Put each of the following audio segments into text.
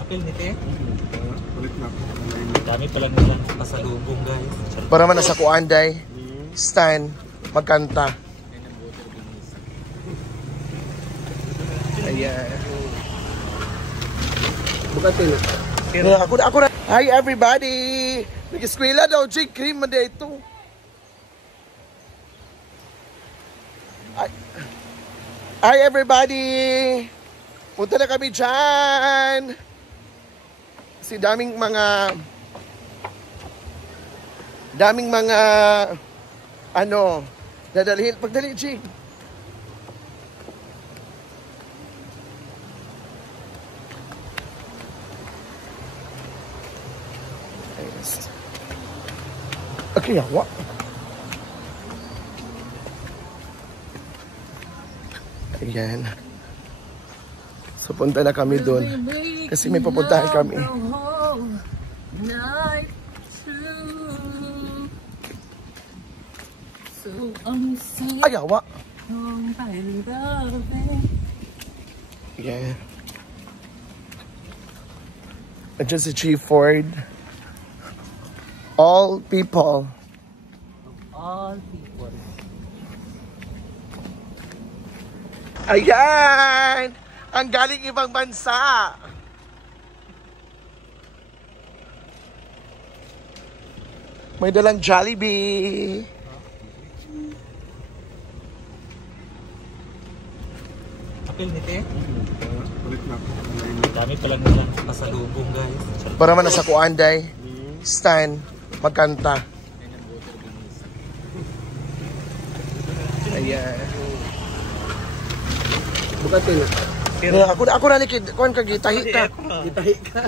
Apil ni te. Dami pala nila pasalubong guys. Para man nasa kuanday, stand, magkanta. Ayan. Bukatil. Ako na. Hi everybody! Nag-eskwela daw, Jake. Cream mo dito. Hi everybody! Punta na kami dyan! Kasi daming mga ano, dadalhin. Pagdali, Jake. Okay, what? Ayan. So, punta na kami doon. Kasi may pupuntahan kami. Ay, awa. Yeah. Andiyan si Chief Ford. All people. All people. Ayan! Ang galing ibang bansa. May dalang Jollibee. Apil ni te. Dami pala nila pasalubong guys. Para man nasa kuanday, stand, magkanta. Ayan. Bukatil. Ako na nikid, kuan ka gitahi ka. Gitahi ka.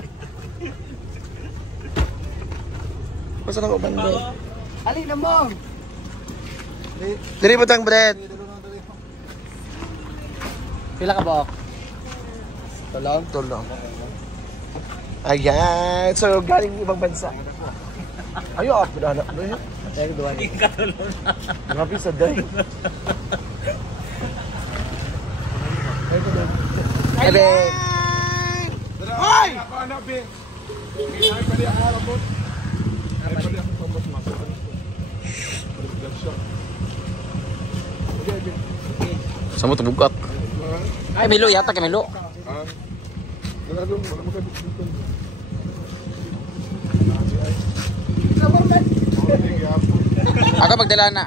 Basta na ko banday. Ali na mo. Diri butang bread. Pila ka ba? Tulong. Ayan. So, galing ibang bansa. Ayo, ako na. Ano yun? Ay, duwa ni. Katulong na. Grabe sa day. Ayan! Hoy! Sa mo tubugak. Ay, Milo yata kay Milo. Ako magdala na.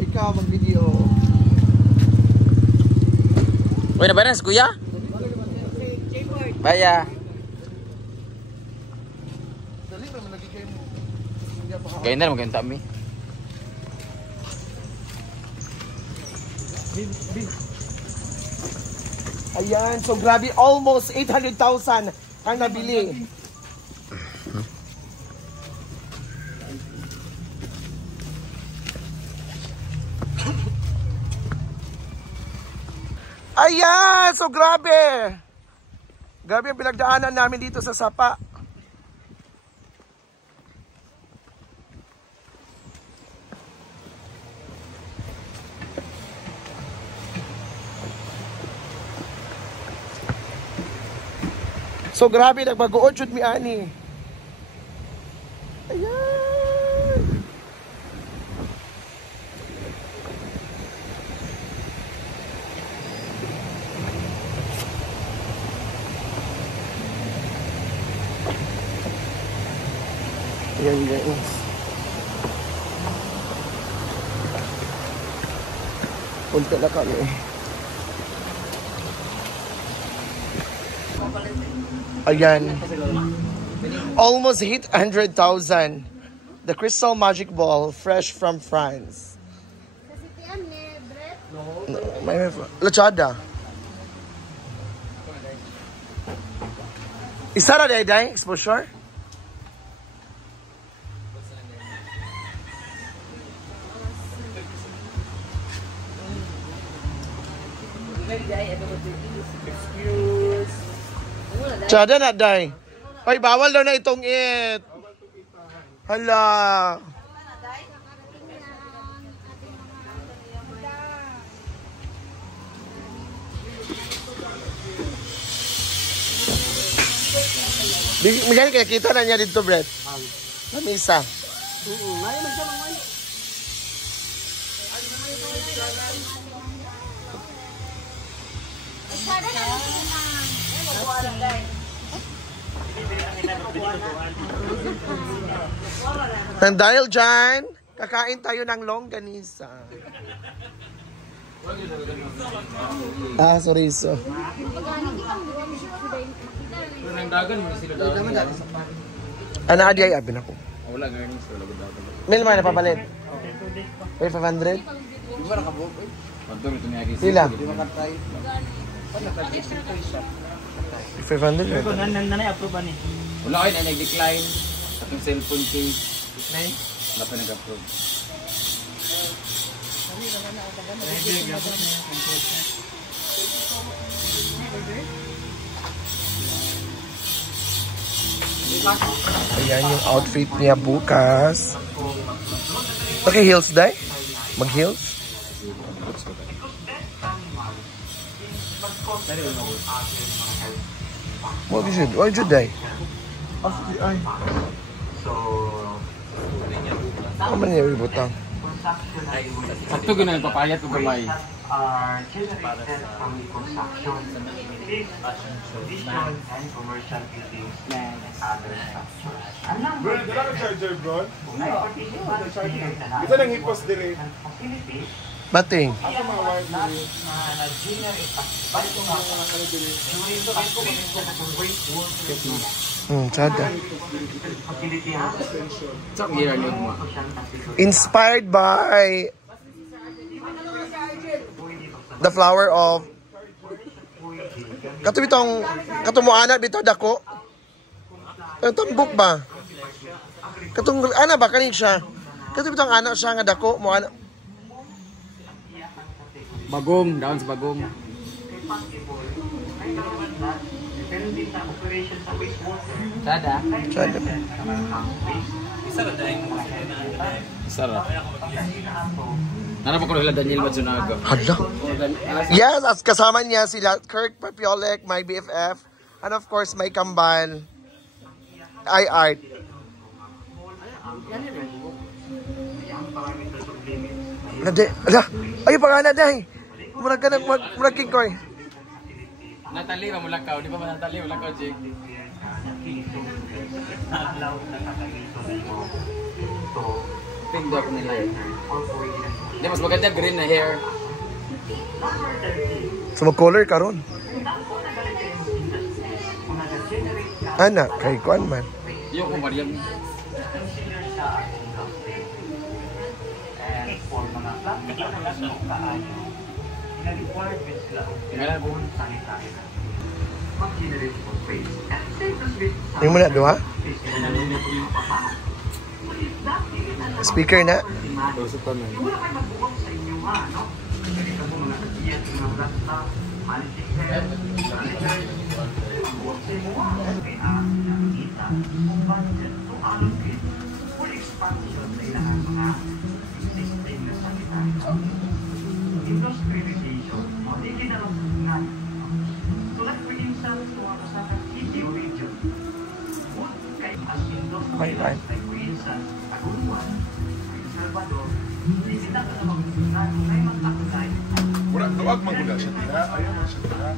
Ikaw mag-video. Uy, na ba na, kuya? Baya. Gaya na, maganda kami. Ayan, so grabe, almost 800,000 ang nabili. Ayan, so grabe. Grabe ang pinagdaanan namin dito sa Sapa. So grabe, nagbagood shoot mi ani. Ayan. Ayan guys. Punta na kami. Ayan. Almost 800,000. The Crystal Magic Ball, fresh from France. No, may lachada. Isa na day exposure? Excuse. Chada na, day. Ay, bawal daw na itong it. Hala. Bigyan kaya kita na niya dito, Brett. Lamisa. And dahil dyan, kakain tayo ng longganisa. Chorizo. Ano adi ay abin ako? Wala nga yun. Wala ko daw. Mil man napapalit. Wait, 500? Di ba nakabuk? Pantong ito niya. Sila? Di ba katay? 500 eh. Nanay-approve ba ni? Wala kayo na nag-decline. Atong cellphone case. Wala pa nag-approve. Ayan yung outfit niya bukas. Okay, heels day? Mag-heels? What you should? Why should day? Ano man yung ibutang? Sakto gano'n papayat o gamay. Bro, dala ka charger, bro? Ito nang hipos dire. Bating. Ako mga wires dire. Tsada. Sak gira niyo mo. Inspired by the flower of katong ana bitaw dako. Tambok ba? Katong ana ba kanin siya? Katong bitong ana siya nga dako mo ana. Bagong, down sa bagong. Sada. Tsada. Sarap. Nana pa ko nila Daniel Matsunaga. Hala. Yes, as kasama niya sila Kirk Papiolek, my BFF, and of course my kambal, I-Art. Nade, ala, ay pangana dahi. Murag ka nang murag king koy. Natalie ba mulakaw? Di ba Natalie mulakaw, Jake? Pingdo ako nila eh. Di, mas maganda green na hair. So mag-color karon. Ana, kay kuan man. Yung kumaryang. Ngayon po. Yung muna, duha? Speaker na? Usap pa man. Bye-bye. Wala, tawag man gula siya tira. Ayaw man siya tira.